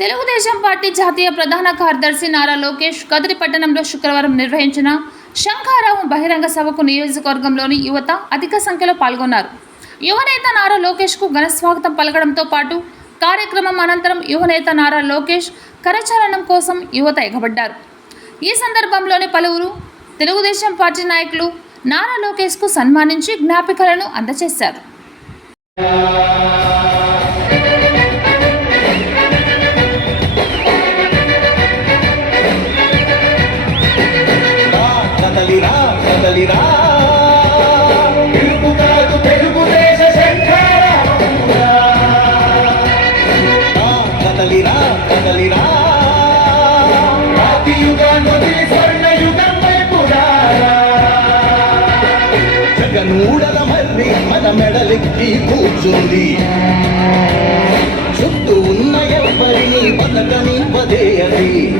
Telugu Desam party జాతీయ ప్రధాన కార్యదర్శి నారా లోకేష్ కదిరి పట్టణంలో శుక్రవారం నిర్వహించిన శంఖారావం బహిరంగ సభకు నియోజకవర్గంలోని యువత అధిక సంఖ్యలో పాల్గొన్నారు. యువనేత నారా లోకేష్కు ఘన స్వాగతం పలకడంతో పాటు కార్యక్రమం అనంతరం యువనేత నారా లోకేష్ కరచాలనం కోసం యువత ఎగబడ్డారు. ఈ సందర్భంలోని పలువురు తెలుగుదేశం పార్టీ నాయకులు నారా లోకేష్కు సన్మానించి జ్ఞాపికలను అందజేశారు. కదలిరా. కదలిరా కదలిరా కదలిరా. యుగాన్ని వదిలి స్వర్ణ యుగం జగనూడల మన మెడలెక్కి కూర్చుంది. చుట్టూ ఉన్న ఎవరిని బతకని పదే అది.